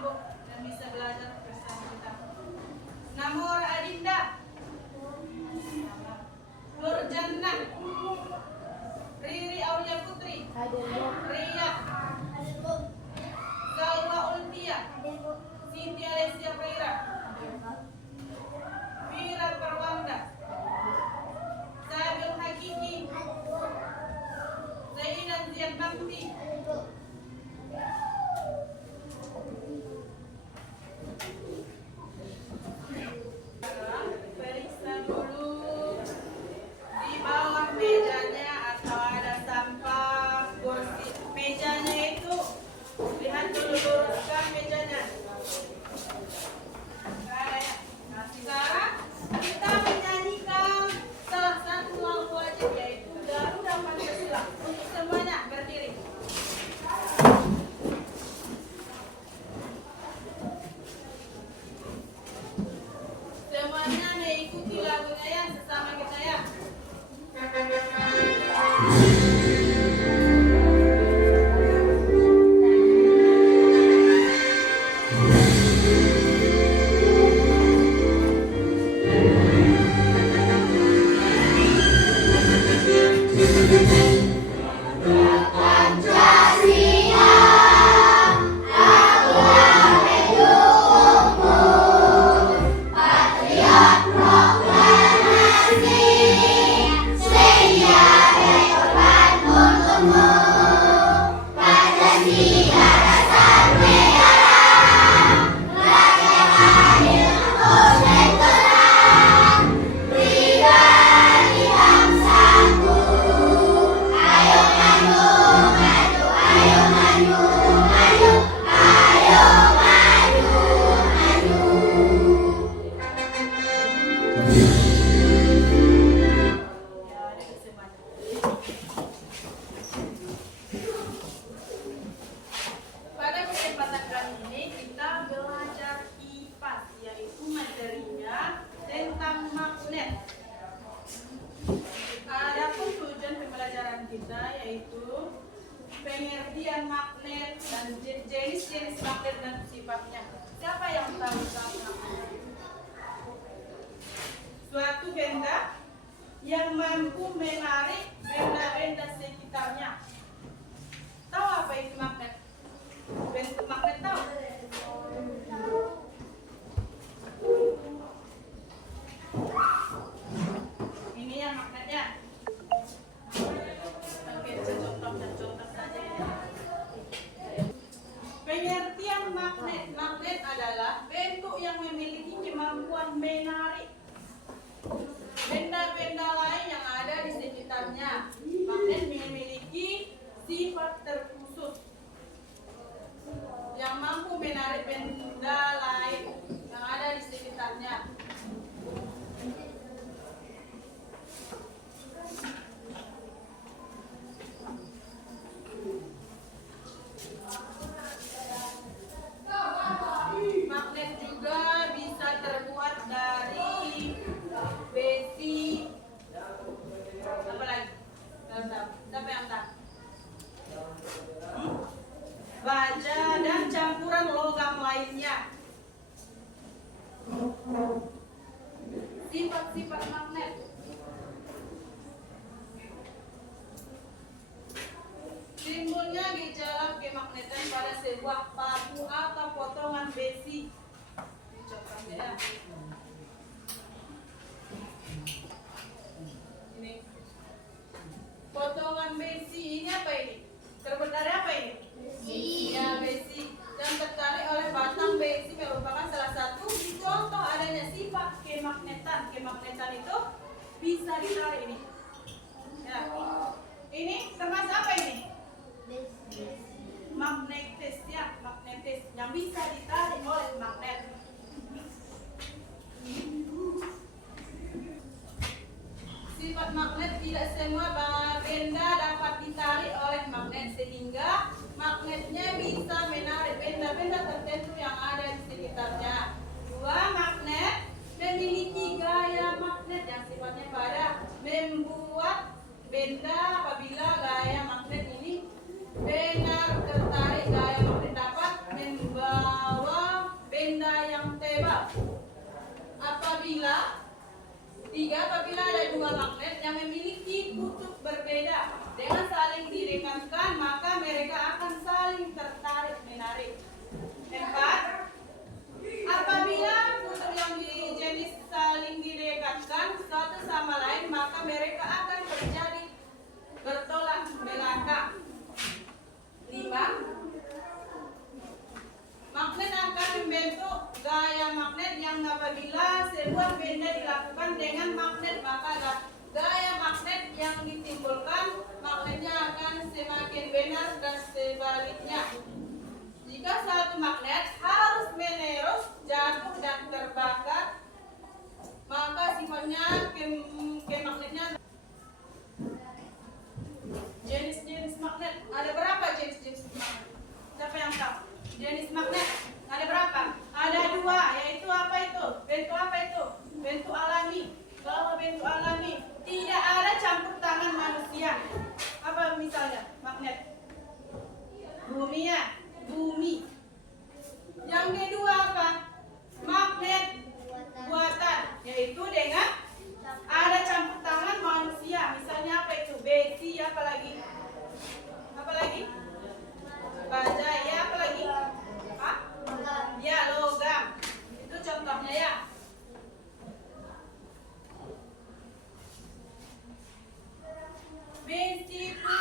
Ibu yang bisa belajar bersama kita. Namur Adinda, Nur Jannah, Riri Aulia Putri, Ria, Salwa Ultia, Cynthia Lesia Pereira, Vira Perwanda, Sabil Hakiki, Zainan Zian Bakti. Periksa dulu di bawah mejanya atau ada sampah, kursi mejanya itu lihat dulu, luruskan mejanya. Baik. Nah, sekarang kita menyanyikan salah satu lagu aja, yaitu Garuda Pancasila. Untuk semuanya berdiri. Semuanya mengikuti lagunya ya, sesama kita ya. Pada kesempatan kali ini kita belajar IPAS, yaitu materinya tentang magnet. Adapun tujuan pembelajaran kita yaitu pengertian magnet dan jenis-jenis magnet dan sifatnya. Siapa yang tahu tentang magnet? Suatu benda yang mampu menarik benda-benda sekitarnya. Tahu apa itu magnet? Bentuk magnet tahu? Ini yang magnetnya. Oke, contoh saja ya. Pengertian magnet. Magnet adalah bentuk yang memiliki kemampuan menarik benda-benda lain yang ada di sekitarnya. Magnet memiliki sifat terkhusus yang mampu menarik benda lain yang ada di sekitarnya. Magnet juga bisa terbuat dari besi. Apa lagi? Siapa yang tahu? Baja dan campuran logam lainnya. Sifat-sifat magnet. Timbulnya gejala kemagnetan pada sebuah paku atau potongan besi. Contohnya ya. Ini potongan besi, ini apa ini? Terbuat dari apa ini? Ya, besi. Dan tertarik oleh batang besi merupakan salah satu contoh adanya sifat kemagnetan. Kemagnetan itu bisa ditarik ini. Ya. Ini termasuk apa ini? Magnetis ya, magnetis yang bisa ditarik oleh magnet. Sifat magnet, tidak semua benda dapat ditarik oleh magnet, sehingga magnetnya bisa menarik benda-benda tertentu yang ada di sekitarnya. Dua, magnet memiliki gaya magnet yang sifatnya pada membuat benda apabila gaya magnet ini benar tertarik. Gaya magnet dapat membawa dengan magnet, maka gaya magnet yang ditimbulkan, magnetnya akan semakin benar dan sebaliknya. Jika satu magnet harus menerus jatuh dan terbakar, maka sifatnya magnetnya. Jenis-jenis magnet, ada berapa jenis-jenis magnet? Siapa yang tahu? Jenis magnet ada berapa? Ada 2, yaitu apa itu? Bentuk apa itu? Bentuk alami. Kalau bentuk alami tidak ada campur tangan manusia. Apa misalnya magnet? Bumi ya, bumi. Yang kedua apa? Magnet buatan, yaitu dengan ada campur tangan manusia. Misalnya apa itu? Besi, apa lagi? Apa lagi? Baja, ya, apa lagi? Hah? Ya, logam. Itu contohnya ya. Besi itu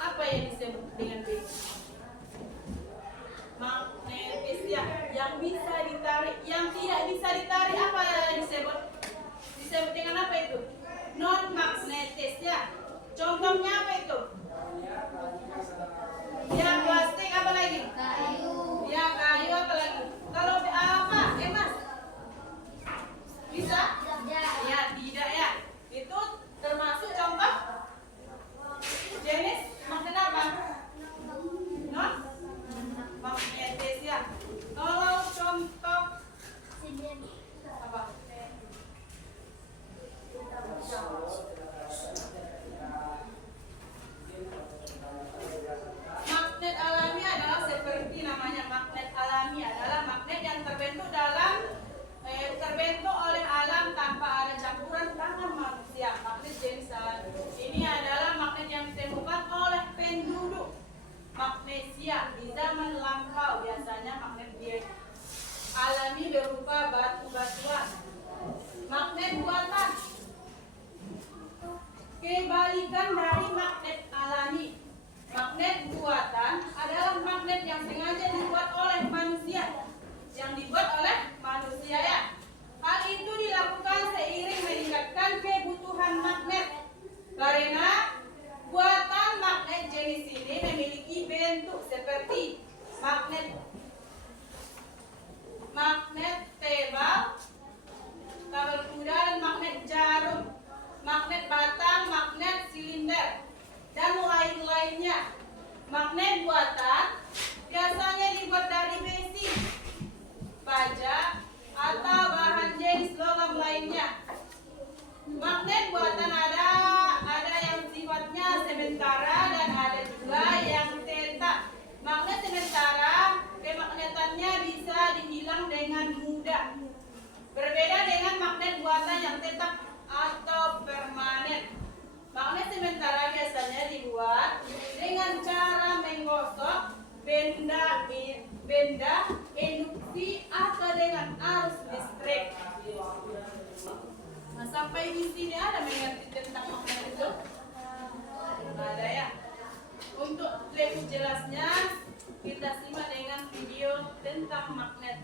apa yang disebut dengan besi? Magnetis ya, yang bisa ditarik, yang tidak bisa ditarik apa yang disebut? Disebut dengan apa itu? Non magnetis ya. Contohnya apa itu? Ya, plastik, apa lagi? Kayu. Ya, kayu, apa lagi? Kalau apa? Mas? Bisa? Ya, tidak ya. Itu termasuk contoh jenis magnet apa? Non magnetis ya. Kalau contoh apa? Magnet alami adalah seperti namanya, magnet alami adalah magnet yang terbentuk oleh alam tanpa ada campuran tangan manusia. Magnet jenis alami ini adalah magnet yang ditemukan oleh penduduk Magnesia di zaman lampau. Biasanya magnet alami berupa batu-batuan. Magnet buatan kebalikan dari magnet alami. Magnet buatan adalah magnet yang sengaja dibuat oleh manusia. Yang dibuat oleh manusia ya. Hal itu dilakukan seiring meningkatkan kebutuhan magnet. Karena buatan magnet jenis ini memiliki bentuk seperti magnet tebal, kabel kuda, dan magnet jarum, magnet batang, magnet silinder, dan lain-lainnya. Magnet buatan biasanya dibuat dari besi, baja, atau bahan jenis logam lainnya. Magnet buatan ada yang sifatnya sementara dan ada juga yang tetap. Magnet sementara kemagnetannya bisa dihilang dengan mudah. Berbeda dengan magnet buatan yang tetap atau permanen. Magnet sementara biasanya dibuat dengan cara menggosok benda induksi atau dengan arus listrik. Nah, sampai di sini ada mengerti tentang magnet itu? Ada ya. Untuk lebih jelasnya kita simak dengan video tentang magnet.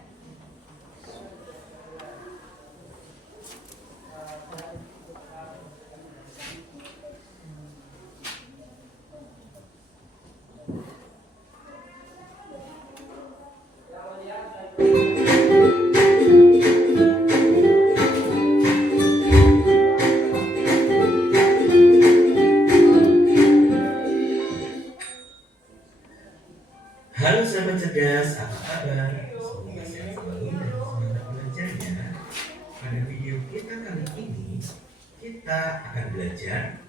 Halo sahabat cerdas, apa kabar? Semoga sehat selalu dan semangat belajarnya. Pada video kita kali ini, kita akan belajar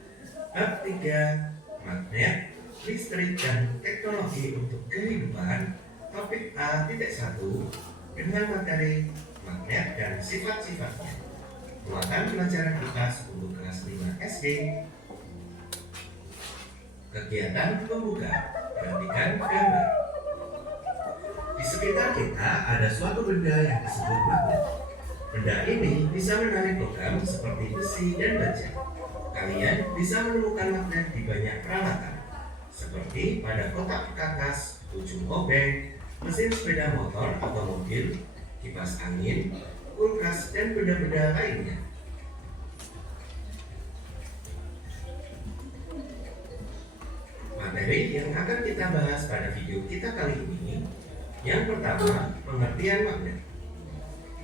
bab 3 magnet, listrik, dan teknologi untuk kehidupan, topik A.1 dengan materi magnet dan sifat-sifatnya. Muatan pelajaran IPA untuk kelas 5 SD. Kegiatan pembuka, perhatikan gambar. Di sekitar kita ada suatu benda yang disebut magnet. Benda ini bisa menarik logam seperti besi dan baja. Kalian bisa menemukan magnet di banyak peralatan, seperti pada kotak perkakas, ujung obeng, mesin sepeda motor atau mobil, kipas angin, kulkas, dan benda-benda lainnya. akan kita bahas pada video kita kali ini. Yang pertama, pengertian magnet.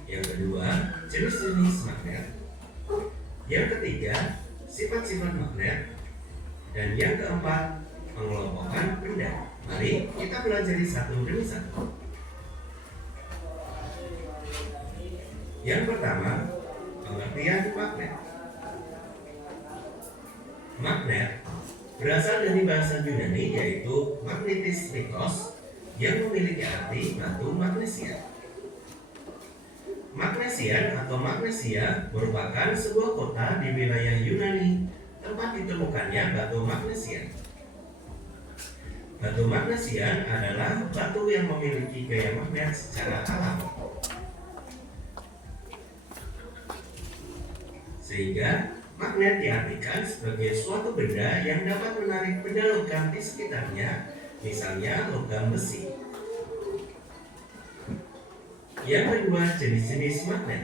Yang kedua, jenis-jenis magnet. Yang ketiga, sifat-sifat magnet. Dan yang keempat, pengelompokan benda. Mari kita pelajari satu demi satu. Yang pertama, pengertian magnet. Magnet berasal dari bahasa Yunani yaitu magnetis nikos yang memiliki arti batu magnesia. Magnesian atau Magnesia merupakan sebuah kota di wilayah Yunani tempat ditemukannya batu magnesian. Batu magnesian adalah batu yang memiliki gaya magnet secara alami, sehingga magnet diartikan sebagai suatu benda yang dapat menarik benda logam di sekitarnya, misalnya logam besi. Yang kedua, jenis-jenis magnet.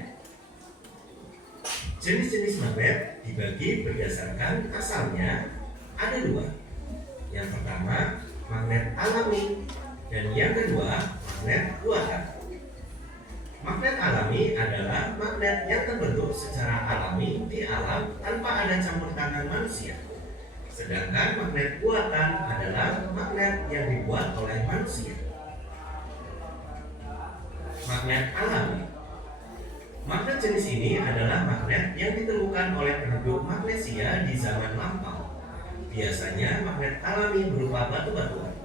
Jenis-jenis magnet dibagi berdasarkan asalnya ada dua. Yang pertama, magnet alami, dan yang kedua, magnet buatan. Magnet alami adalah magnet yang terbentuk secara alami di alam tanpa ada campur tangan manusia. Sedangkan magnet buatan adalah magnet yang dibuat oleh manusia. Magnet alami. Magnet jenis ini adalah magnet yang ditemukan oleh penduduk Magnesia di zaman lampau. Biasanya magnet alami berupa batu-batuan.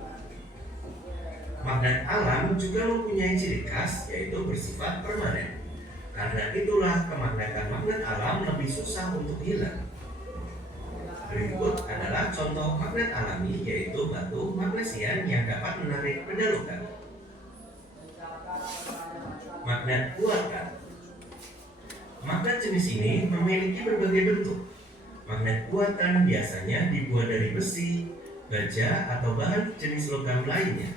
Magnet alam juga mempunyai ciri khas yaitu bersifat permanen. Karena itulah kemagnetan magnet alam lebih susah untuk hilang. Berikut adalah contoh magnet alami yaitu batu magnesian yang dapat menarik benda logam. Magnet buatan. Magnet jenis ini memiliki berbagai bentuk. Magnet buatan biasanya dibuat dari besi, baja, atau bahan jenis logam lainnya.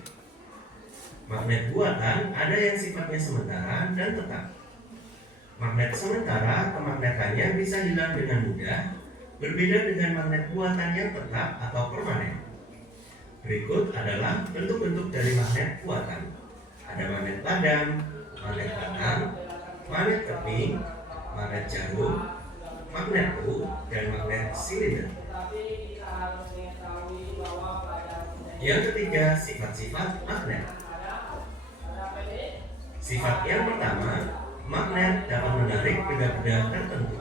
Magnet buatan ada yang sifatnya sementara dan tetap. Magnet sementara kemagnetannya bisa hilang dengan mudah, berbeda dengan magnet buatan yang tetap atau permanen. Berikut adalah bentuk-bentuk dari magnet buatan. Ada magnet padam, magnet batang, magnet keping, magnet jarum, magnet U, dan magnet silinder. Yang ketiga, sifat-sifat magnet. Sifat yang pertama, magnet dapat menarik benda-benda tertentu.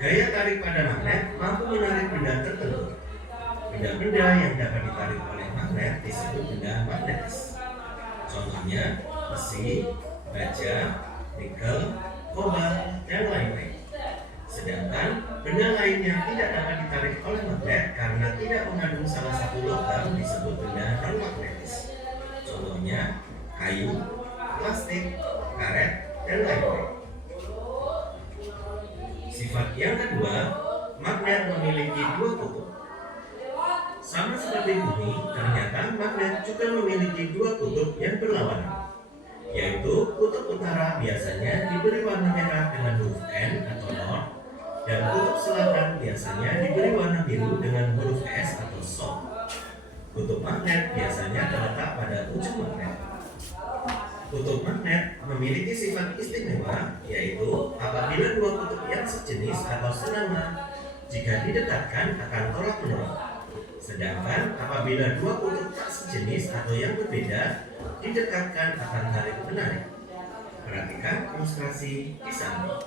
Gaya tarik pada magnet mampu menarik benda tertentu. Benda-benda yang dapat ditarik oleh magnet disebut benda magnetis. Contohnya, besi, baja, nikel, kobalt, dan lain-lain. Sedangkan benda lain yang tidak dapat ditarik oleh magnet karena tidak mengandung salah satu logam disebut benda non-magnetis. Contohnya, kayu, plastik, karet, dan lain-lain. Sifat yang kedua, magnet memiliki dua kutub. Sama seperti bumi, ternyata magnet juga memiliki dua kutub yang berlawanan, yaitu kutub utara biasanya diberi warna merah dengan huruf N atau North, dan kutub selatan biasanya diberi warna biru dengan huruf S atau South. Kutub magnet biasanya terletak pada ujung magnet. Kutub magnet memiliki sifat istimewa, yaitu apabila dua kutub yang sejenis atau senama jika didekatkan akan tolak-menolak. Sedangkan apabila dua kutub tak sejenis atau yang berbeda didekatkan akan tarik-menarik. Perhatikan ilustrasi di sana.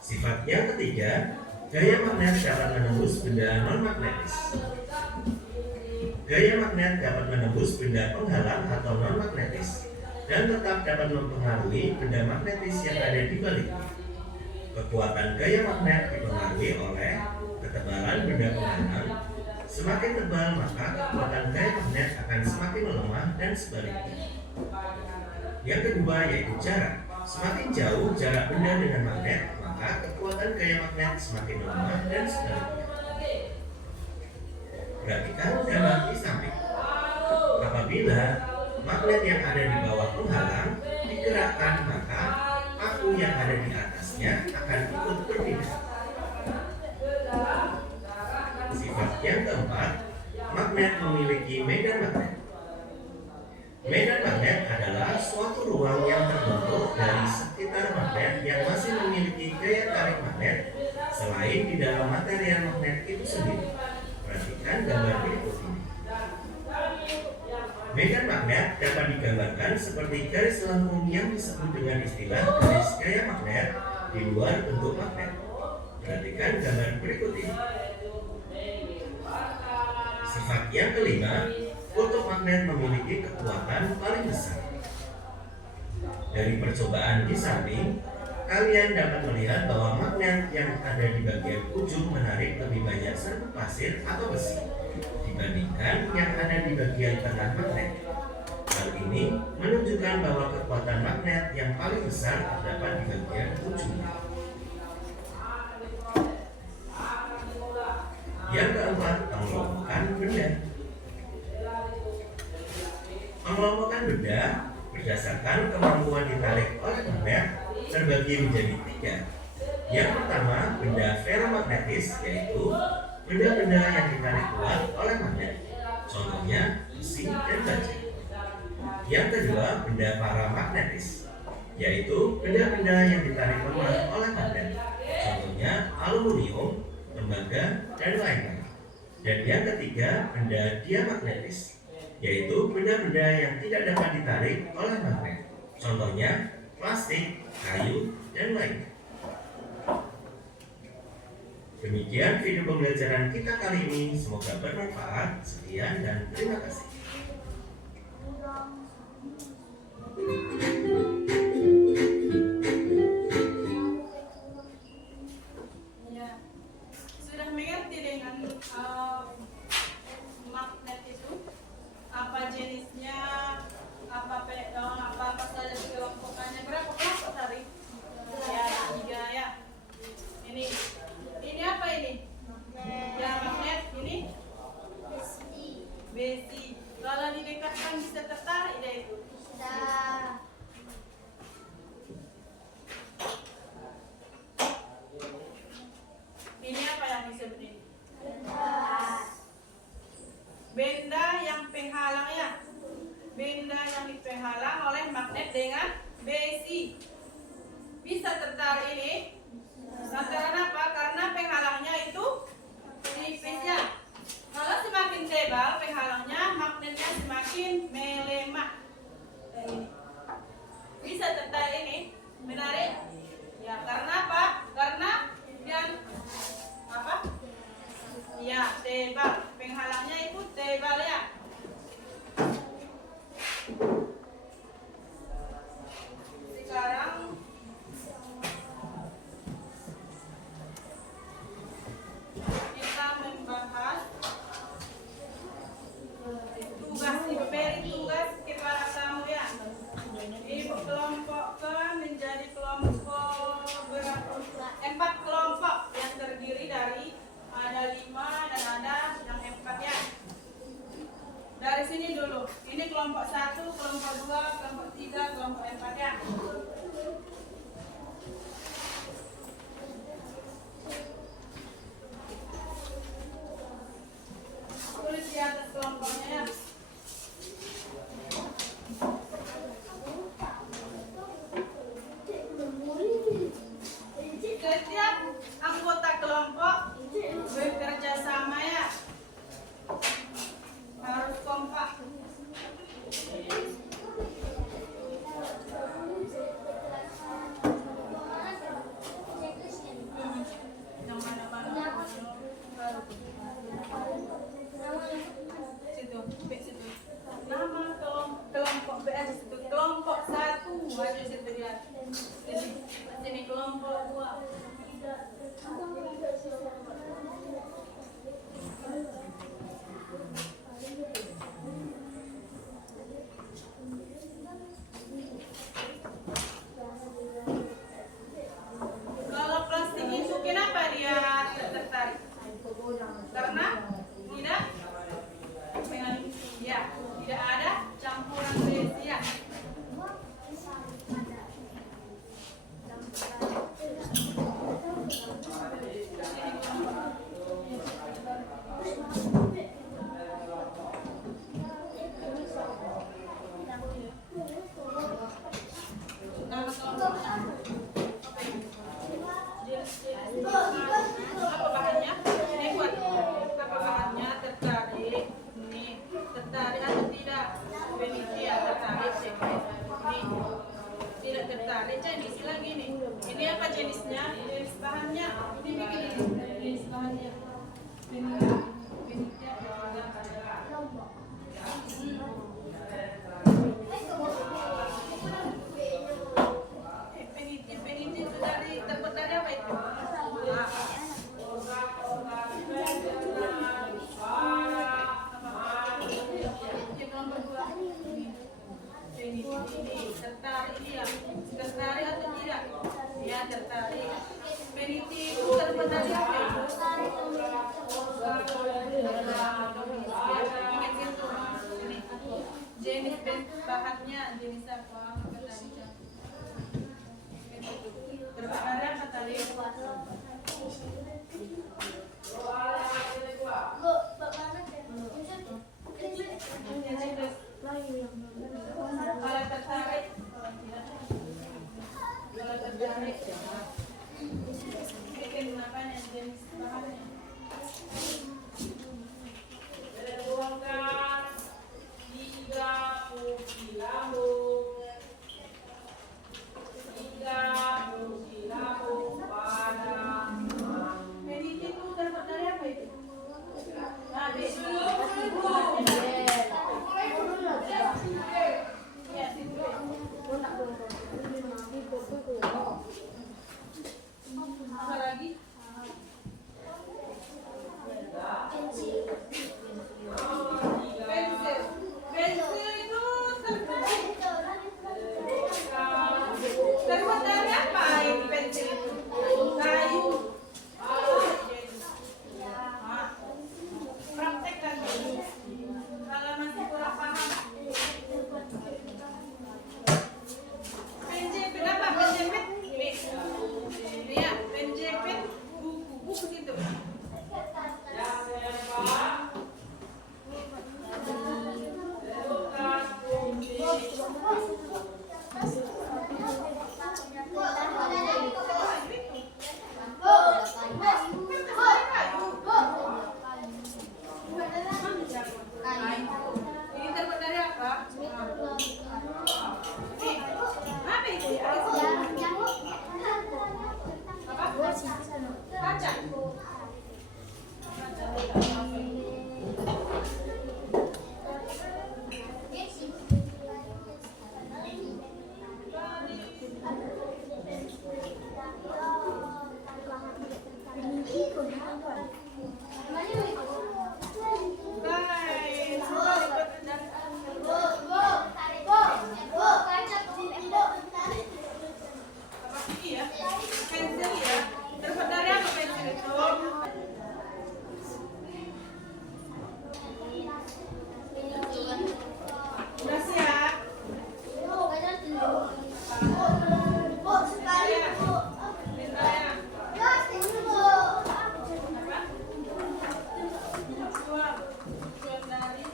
Sifat yang ketiga, gaya magnet dapat menembus benda non-magnetis. Gaya magnet dapat menembus benda penghalang atau non-magnetis dan tetap dapat mempengaruhi benda magnetis yang ada di baliknya. Kekuatan gaya magnet dipengaruhi oleh ketebalan benda penghalang. Semakin tebal maka kekuatan gaya magnet akan semakin melemah dan sebaliknya. Yang kedua yaitu jarak. Semakin jauh jarak benda dengan magnet, maka kekuatan gaya magnet semakin melemah dan sebaliknya. Perhatikan gambar di samping. Apabila magnet yang ada di bawah penghalang digerakkan, maka paku yang ada di atasnya akan ikut berpindah. Sifat yang keempat, magnet memiliki medan magnet. Medan magnet adalah suatu ruang yang terbentuk dari sekitar magnet yang masih memiliki gaya tarik magnet selain di dalam material magnet itu sendiri. Perhatikan gambar berikut ini. Medan magnet dapat digambarkan seperti garis lengkung yang disebut dengan istilah garis gaya magnet di luar bentuk magnet. Perhatikan gambar berikut ini. Sifat yang kelima, kutub magnet memiliki kekuatan paling besar. Dari percobaan di samping, kalian dapat melihat bahwa magnet yang ada di bagian ujung menarik lebih banyak serbuk pasir atau besi dibandingkan yang ada di bagian tengah magnet. Hal ini menunjukkan bahwa kekuatan magnet yang paling besar terdapat di bagian ujungnya. Yang keempat, pengelompokan benda. Pengelompokan benda berdasarkan kemampuan ditarik oleh magnet terbagi menjadi tiga. Yang pertama, benda ferromagnetis, yaitu benda-benda yang ditarik kuat oleh magnet. Contohnya besi dan baja. Yang kedua, benda paramagnetis, yaitu benda-benda yang ditarik lemah oleh magnet. Contohnya aluminium, tembaga, dan lain-lain. Dan yang ketiga, benda diamagnetis, yaitu benda-benda yang tidak dapat ditarik oleh magnet. Contohnya plastik, kayu, dan lainnya. Demikian video pembelajaran kita kali ini. Semoga bermanfaat. Sekian dan terima kasih. Ya, sudah mengerti dengan magnet itu, apa jenisnya, apa saja kelompokannya, berapa kelompok tadi? Ya, 3 ya. Ini apa ini? Ya, magnet ini besi. Kalau didekatkan bisa tertarik dia itu. Ini apa yang disebut ini? Benda yang penghalangnya. Benda yang dipenghalang oleh magnet dengan besi. Bisa tertarik ini. Lantaran apa? Karena penghalangnya itu tipisnya. Kalau semakin tebal penghalangnya, magnetnya semakin melemah. Bisa tertarik ini, menarik. Ya, karena apa? Karena dia apa? Ya, tebal. Penghalangnya itu tebal ya. Sekarang kita membahas tugas, diberi tugas kepada kamu ya. Dikelompokkan menjadi kelompok berapa? 4 kelompok yang terdiri dari ada 5 dan ada yang 4 ya. Dari sini dulu. Ini kelompok 1, kelompok 2, kelompok 3, kelompok 4 ya. Tulis di atas kelompoknya ya. Setiap anggota kelompok bekerja sama ya. Harus kompak. Yang mana-mana. Situ, situ. Nama kelompok B aja situ. Kelompok 1 aja situ dia. Sini kelompok 2. Kalau plastik itu kenapa dia tertarik? Karena tidak ada campuran besi ya. Peniti itu terbuat dari apa itu? Tertarik dia, tertarik atau tidak? Ya tertarik. Peniti itu terbuat dari apa? Jenis bahannya jenis apa? Terbuat dari apa tadi? Kalau tertarik, bikin apanya jenis bahannya? Peniti itu terbuat dari apa itu? Nah, ya, situ. Apa lagi? Pensil. Pensil itu terbuat dari apa ini pensil itu? Kayu. Praktekkan dulu. Kalau masih kurang paham. Penjepit apa? Penjepit? Iya, penjepit buku gitu. Ini terbuat dari apa? Apa itu? Apa? Kaca. Pensil ya. Terbuat dari apa pensil itu? Udah siap? Linda ya. Suap dari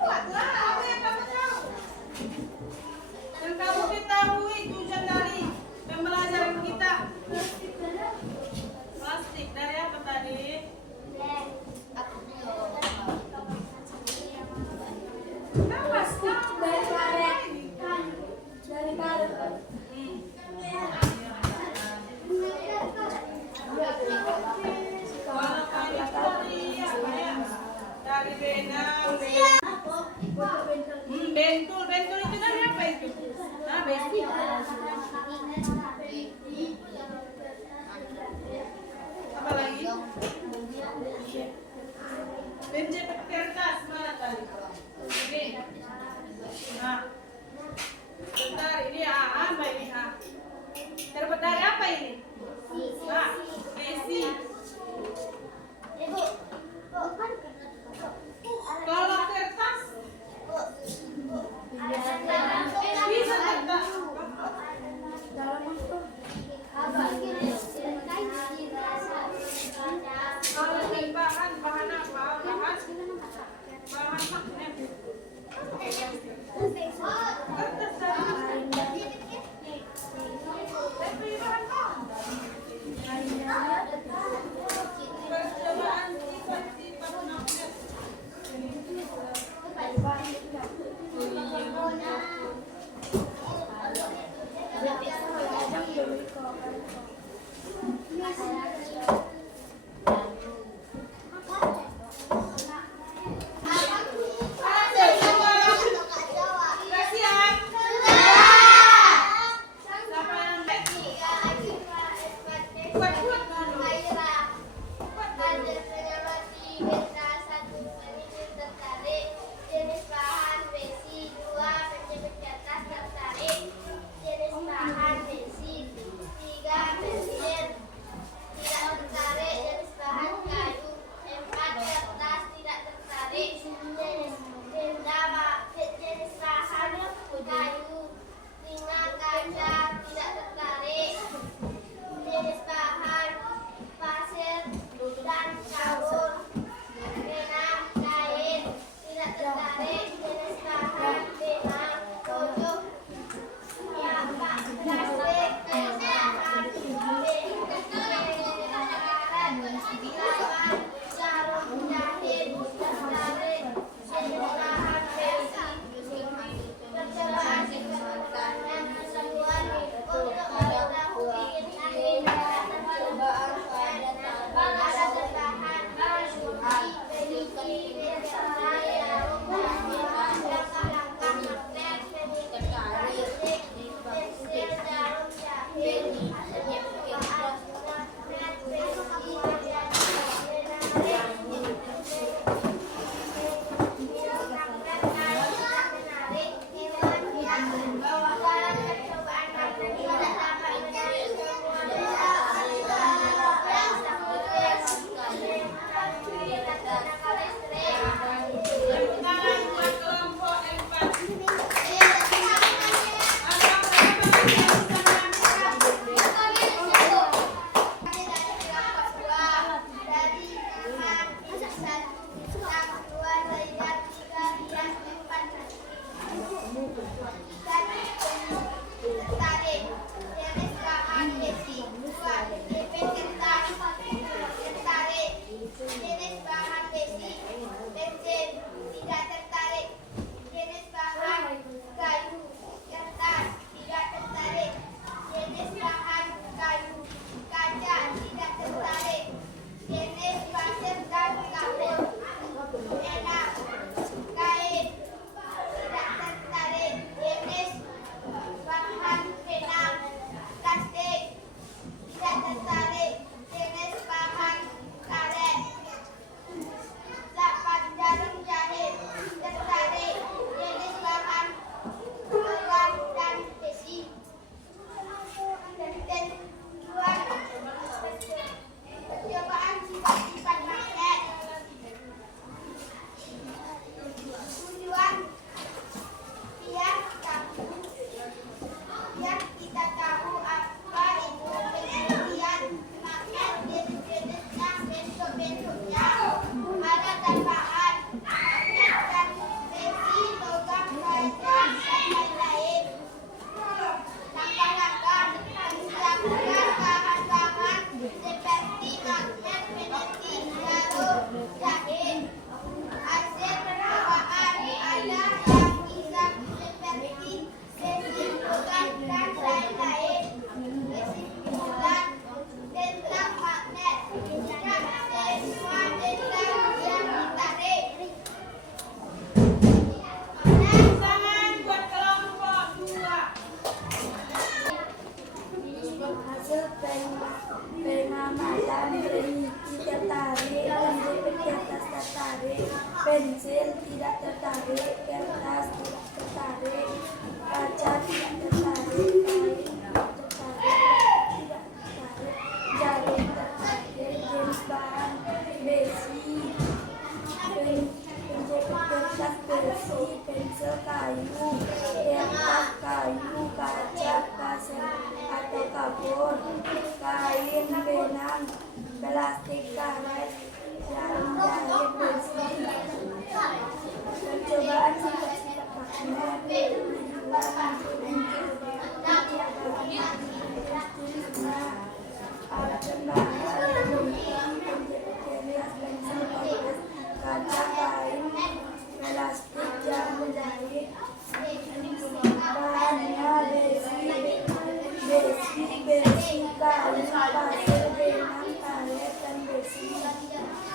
buatlah apa yang kamu tahu. Dan kamu ketahui tujuan dari pembelajaran kita. Plastik dari apa tadi? Kapas dari karet. Dari karet. Kalau kayu dari apa ya? Dari benang. Bentul, bentul itu dari apa itu? Ah, besi. Apa lagi? Penjepit kertas mana tadi? Ini. Nah. Bentar, ini apa ini? Terbuat dari apa ini? Nah, besi. Kalau kertas bisa kertas. Kalau bahan apa? Bahan magnet. Kertas dari tapi bahan apa? pengamatan, peneliti tertarik, penjepit kertas tertarik, pensil tidak tertarik, kertas tidak tertarik, kaca tidak tertarik, kain tidak tertarik, tidak tertarik, jaring tertarik, jenis bahan besi, penjepit kertas besi, pensel kayu, kertas kayu, kaca, kaset atau kapur, kain, benang, plastik, karet, jarum jahit besi. Percobaan sifat-sifat magnet, tujuan alat pembahan, penjepit kertas, pensel, kertas, kaca, kain, plastik, jarum jahit. Bahannya besi, kayu, pasir, benang, karet, dan besi.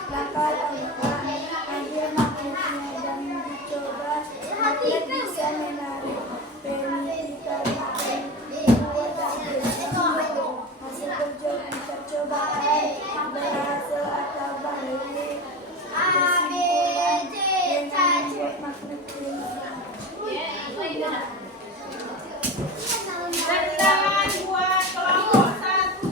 Langkah-langkah ambil magnetnya dan dicoba. Magnet bisa menarik peneliti karena terbuat dari besi. Hasil percobaan berhasil atau balik. Kesimpulan dengan membuat magnet ini. Tepuk tangan buat kelompok 1.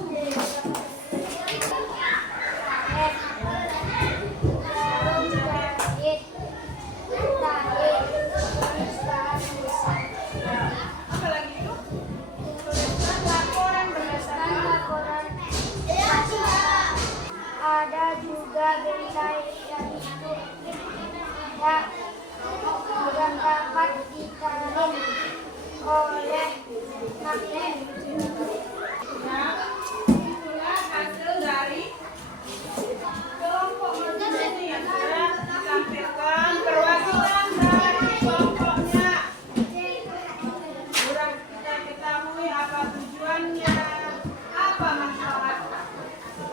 Apa lagi itu? Tuliskan laporan berdasarkan Laporan. Ada juga benda yang itu yang dapat ditarik oleh magnet. ya. Itulah hasil dari kelompok magnet ini yang sudah ditampilkan perwakilan dari kelompoknya. Sudah kita ketahui apa tujuannya, apa manfaat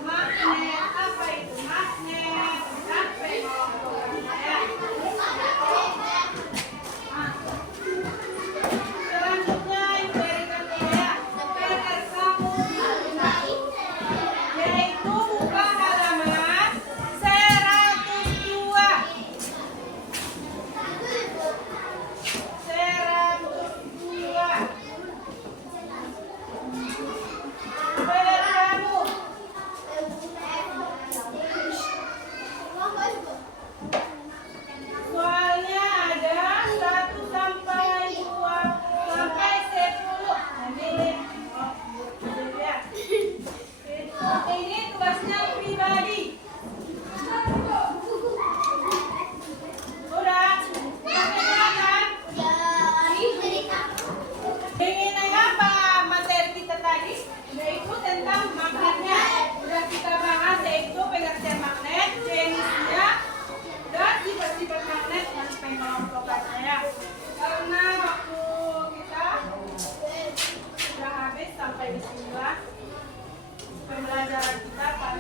magnet, apa itu magnet, sampai mengelompokkannya ya. Selanjutnya ibu berikan saya PR kamu yaitu buka halaman 102. 102. PR kamu. Soalnya ada 1 sampai 2 sampai 10. Ini tugasnya pribadi. Sudah? Silakan. Ingin apa materi kita tadi? Yaitu tentang magnetnya. Sudah kita bahas yaitu pengertian magnet, jenisnya, dan sifat-sifat magnet dan pengelompokannya. Karena waktu kita sudah habis sampai di sinilah pembelajaran kita pada